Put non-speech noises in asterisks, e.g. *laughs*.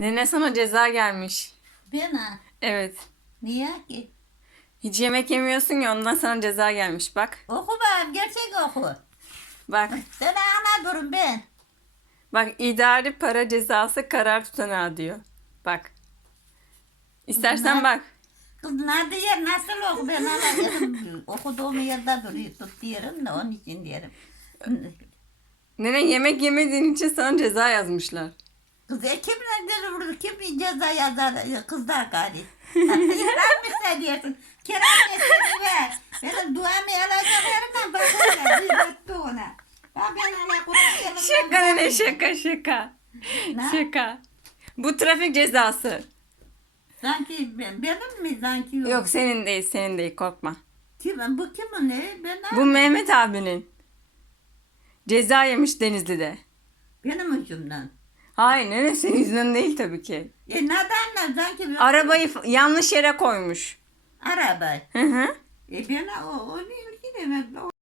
Nene sana ceza gelmiş. Bana. Evet. Niye ki? Hiç yemek yemiyorsun ya ondan sana ceza gelmiş bak. Oku bakayım gerçek oku. Bak. Sen ana durun ben. Bak idari para cezası karar tutanağı diyor. Bak. İstersen bak. Kız nerede yer nasıl oku ben alayım. Okuduğum yerde duruyor tut diyelim de onun için diyelim. Nene yemek yemediğin için sana ceza yazmışlar. Kız e, kimler vurdu kim ceza yazar e, kızlar gari. İkram mı söylüyorsun? Kerem ne söylüyor? Benim duamı alacağım yerinden bakıyorlar. Bir baktı ona. Ben hala Kur'an Şaka nene şaka şaka. Ne? Şaka. Bu trafik cezası. Sanki ben, benim mi sanki yok? Yok senin değil senin değil korkma. Kim, bu kimin ne? Ben Bu Mehmet abinin. Ceza yemiş Denizli'de. benim ucumdan. Hayır nene senin *laughs* yüzünden değil tabii ki. E neden ne? Sanki bir Arabayı f- yanlış yere koymuş. araba. Hı hı. E ben o, o değil ki demek. O